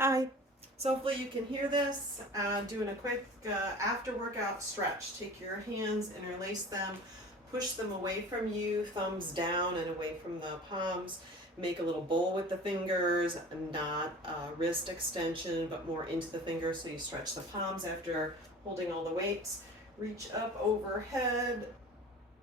Hi. So hopefully you can hear this. Doing a quick after workout stretch. Take your hands, interlace them, push them away from you, thumbs down and away from the palms. Make a little bowl with the fingers, not wrist extension, but more into the fingers. So you stretch the palms after holding all the weights. Reach up overhead,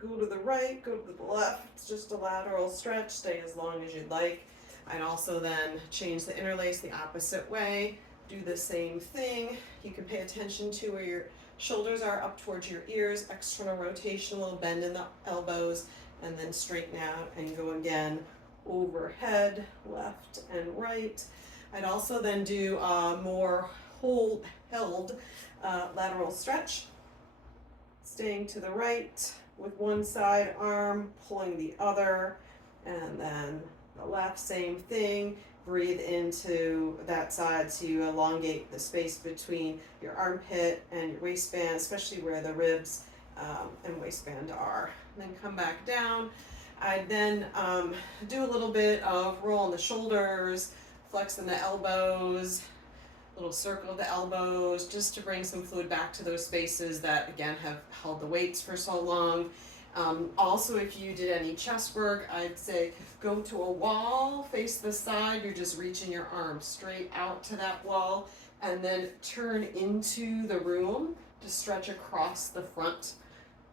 go to the right, go to the left. It's just a lateral stretch. Stay as long as you'd like. I'd also then change the interlace the opposite way. Do the same thing. You can pay attention to where your shoulders are up towards your ears, external rotational, bend in the elbows, and then straighten out and go again overhead, left and right. I'd also then do a more held lateral stretch, staying to the right with one side arm, pulling the other, and then the left, same thing. Breathe into that side to elongate the space between your armpit and your waistband, especially where the ribs and waistband are. And then come back down. I then do a little bit of roll on the shoulders, flexing the elbows, little circle of the elbows, just to bring some fluid back to those spaces that again have held the weights for so long. Also, if you did any chest work, I'd say go to a wall, face the side, you're just reaching your arms straight out to that wall, and then turn into the room to stretch across the front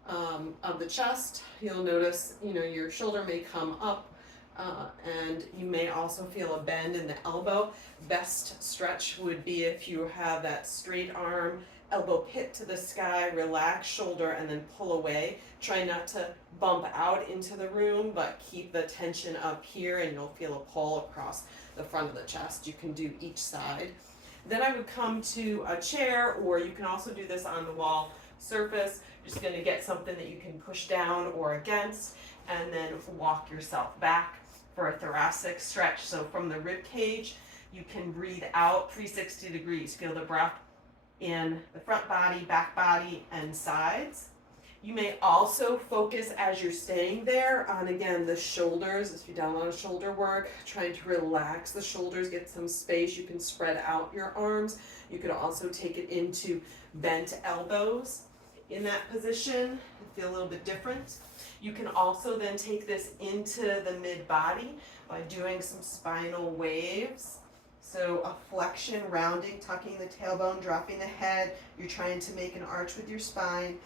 of the chest. You'll notice, your shoulder may come up, and you may also feel a bend in the elbow. Best stretch would be if you have that straight arm, elbow pit to the sky, relax shoulder, and then pull away. Try not to bump out into the room, but keep the tension up here and you'll feel a pull across the front of the chest. You can do each side. Then I would come to a chair, or you can also do this on the wall surface. Just going to get something that you can push down or against, and then walk yourself back for a thoracic stretch. So from the rib cage, you can breathe out 360 degrees. Feel the breath in the front body, back body, and sides. You may also focus as you're staying there on, again, the shoulders. If you've done a lot of shoulder work, trying to relax the shoulders, get some space. You can spread out your arms. You could also take it into bent elbows in that position. Feel a little bit different. You can also then take this into the mid body by doing some spinal waves. So a flexion, rounding, tucking the tailbone, dropping the head. You're trying to make an arch with your spine,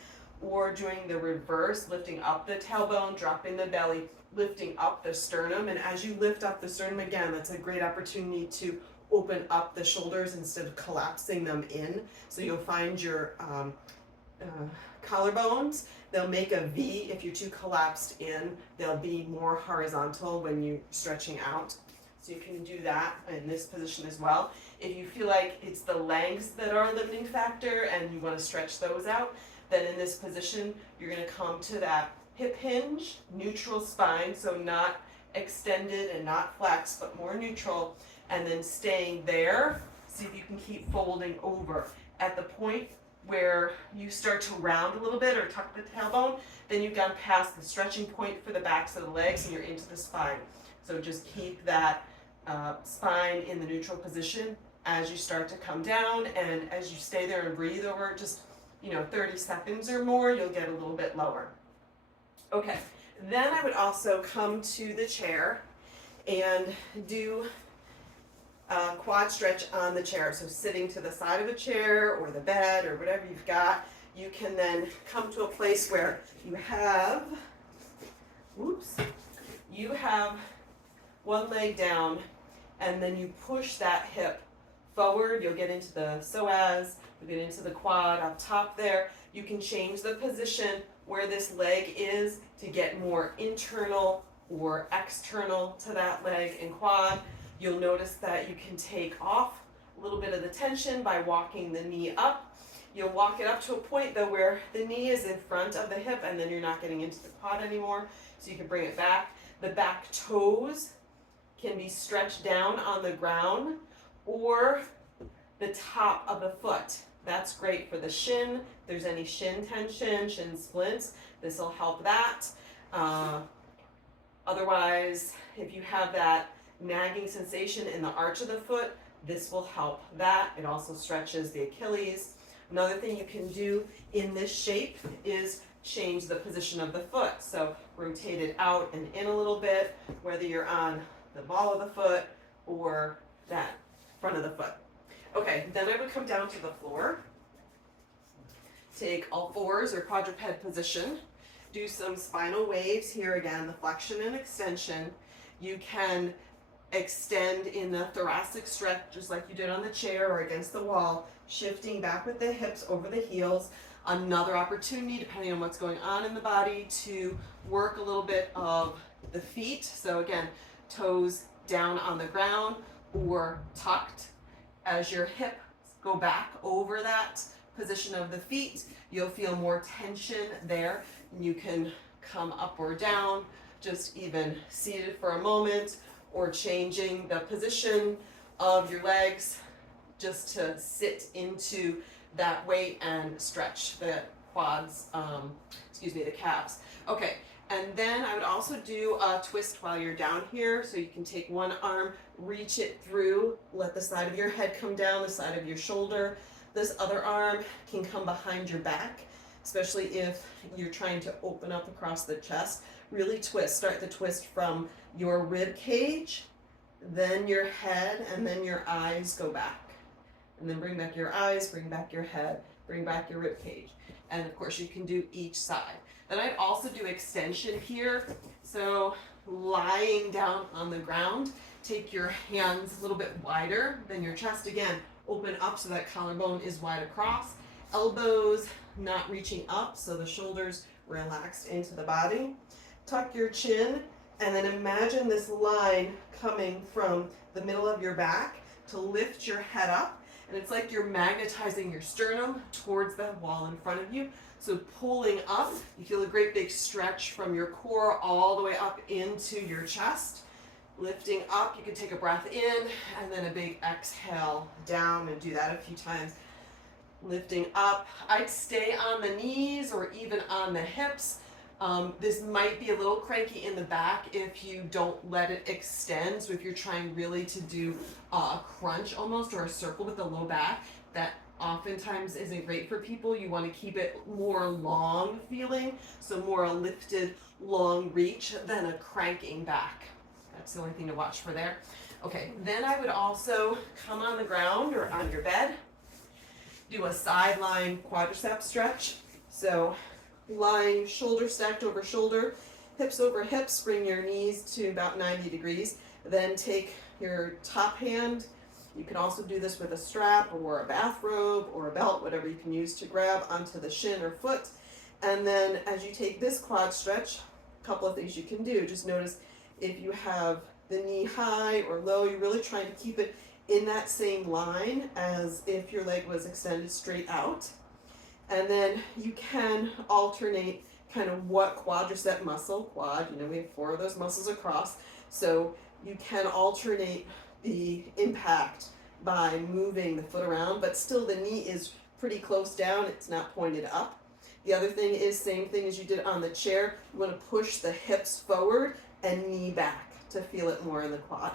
or doing the reverse, lifting up the tailbone, dropping the belly, lifting up the sternum. And as you lift up the sternum, again, that's a great opportunity to open up the shoulders instead of collapsing them in. So you'll find your collarbones, they'll make a V. If you're too collapsed in, they'll be more horizontal when you're stretching out. So you can do that in this position as well. If you feel like it's the legs that are a limiting factor and you want to stretch those out, then in this position, you're going to come to that hip hinge, neutral spine, so not extended and not flexed, but more neutral, and then staying there. See if you can keep folding over. At the point where you start to round a little bit or tuck the tailbone, then you've gone past the stretching point for the backs of the legs and you're into the spine. So just keep that spine in the neutral position as you start to come down, and as you stay there and breathe over just 30 seconds or more, you'll get a little bit lower. Okay, then I would also come to the chair and do a quad stretch on the chair. So sitting to the side of a chair or the bed or whatever you've got, you can then come to a place where you have one leg down, and then you push that hip forward. You'll get into the psoas, you'll get into the quad up top there. You can change the position where this leg is to get more internal or external to that leg and quad. You'll notice that you can take off a little bit of the tension by walking the knee up. You'll walk it up to a point though where the knee is in front of the hip, and then you're not getting into the quad anymore, so you can bring it back. The back toes can be stretched down on the ground, or the top of the foot. That's great for the shin. If there's any shin tension, shin splints, this will help that. Otherwise, if you have that nagging sensation in the arch of the foot, This will help that. It also stretches the Achilles. Another thing you can do in this shape is change the position of the foot. So rotate it out and in a little bit, whether you're on the ball of the foot or that front of the foot. Okay, then I would come down to the floor. Take all fours or quadruped position. Do some spinal waves. Here again, the flexion and extension. You can extend in the thoracic stretch just like you did on the chair or against the wall, shifting back with the hips over the heels. Another opportunity, depending on what's going on in the body, to work a little bit of the feet. So again, toes down on the ground or tucked. As your hips go back over that position of the feet, you'll feel more tension there. You can come up or down, just even seated for a moment, or changing the position of your legs just to sit into that weight and stretch the quads, the calves. Okay, and then I would also do a twist while you're down here. So you can take one arm, reach it through, let the side of your head come down, the side of your shoulder. This other arm can come behind your back, especially if you're trying to open up across the chest. Really twist, start the twist from your rib cage, then your head, and then your eyes go back. And then bring back your eyes, bring back your head, bring back your rib cage. And of course you can do each side. Then I'd also do extension here. So lying down on the ground, take your hands a little bit wider than your chest. Again, open up so that collarbone is wide across. Elbows not reaching up, so the shoulders relaxed into the body. Tuck your chin, and then imagine this line coming from the middle of your back to lift your head up. And it's like you're magnetizing your sternum towards the wall in front of you. So pulling up, you feel a great big stretch from your core all the way up into your chest. Lifting up, you can take a breath in and then a big exhale down, and do that a few times. Lifting up, I'd stay on the knees or even on the hips. This might be a little cranky in the back if you don't let it extend. So if you're trying really to do a crunch almost, or a circle with the low back, that oftentimes isn't great for people. You want to keep it more long feeling, so more a lifted long reach than a cranking back. That's the only thing to watch for there. Okay, then I would also come on the ground or on your bed, do a sideline quadricep stretch. So lying shoulder stacked over shoulder, hips over hips, bring your knees to about 90 degrees. Then take your top hand. You can also do this with a strap or a bathrobe or a belt, whatever you can use to grab onto the shin or foot. And then as you take this quad stretch, a couple of things you can do. Just notice if you have the knee high or low, you're really trying to keep it in that same line as if your leg was extended straight out. And then you can alternate kind of what quadricep muscle, quad, we have 4 of those muscles across. So you can alternate the impact by moving the foot around, but still the knee is pretty close down, it's not pointed up. The other thing is, same thing as you did on the chair, you want to push the hips forward and knee back to feel it more in the quad.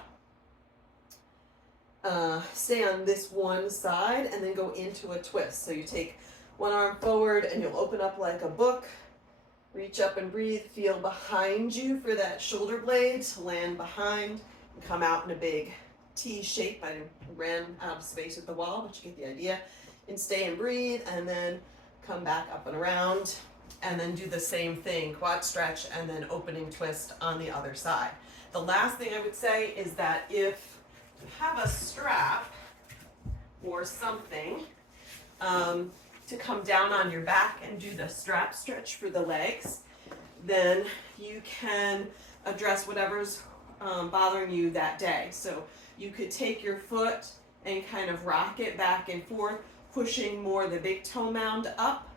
Stay on this one side and then go into a twist. So you take one arm forward and you'll open up like a book, reach up and breathe, feel behind you for that shoulder blade to land behind, and come out in a big T shape. I ran out of space with the wall, but you get the idea. And stay and breathe, and then come back up and around, and then do the same thing, quad stretch, and then opening twist on the other side. The last thing I would say is that if you have a strap or something to come down on your back and do the strap stretch for the legs, then you can address whatever's bothering you that day. So you could take your foot and kind of rock it back and forth, pushing more the big toe mound up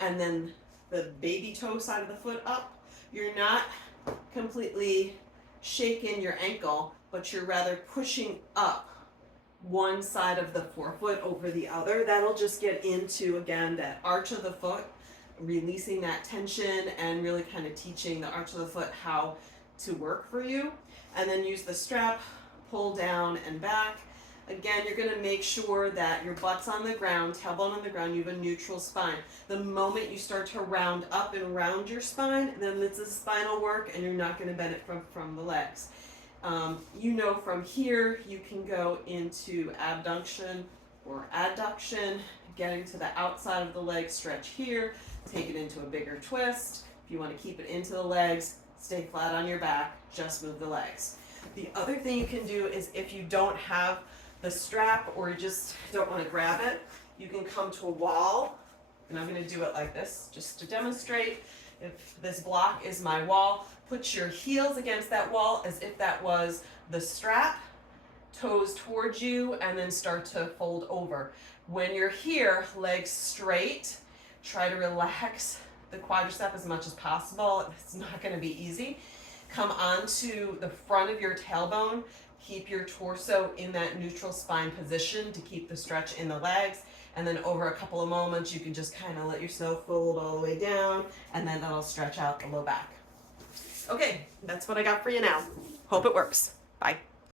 and then the baby toe side of the foot up. You're not completely shaking your ankle, but you're rather pushing up one side of the forefoot over the other. That'll just get into, again, that arch of the foot, releasing that tension and really kind of teaching the arch of the foot how to work for you. And then use the strap, pull down and back. Again, you're gonna make sure that your butt's on the ground, tailbone on the ground, you have a neutral spine. The moment you start to round up and round your spine, then it's a spinal work and you're not gonna bend it from the legs. You know, from here, you can go into abduction or adduction, getting to the outside of the leg, stretch here, take it into a bigger twist. If you wanna keep it into the legs, stay flat on your back, just move the legs. The other thing you can do is if you don't have the strap or you just don't want to grab it, you can come to a wall, and I'm going to do it like this just to demonstrate. If this block is my wall, put your heels against that wall as if that was the strap, toes towards you, and then start to fold over. When you're here, legs straight, try to relax the quadricep as much as possible. It's not going to be easy. Come onto the front of your tailbone. Keep your torso in that neutral spine position to keep the stretch in the legs. And then over a couple of moments, you can just kind of let yourself fold all the way down, and then that'll stretch out the low back. Okay, that's what I got for you now. Hope it works. Bye.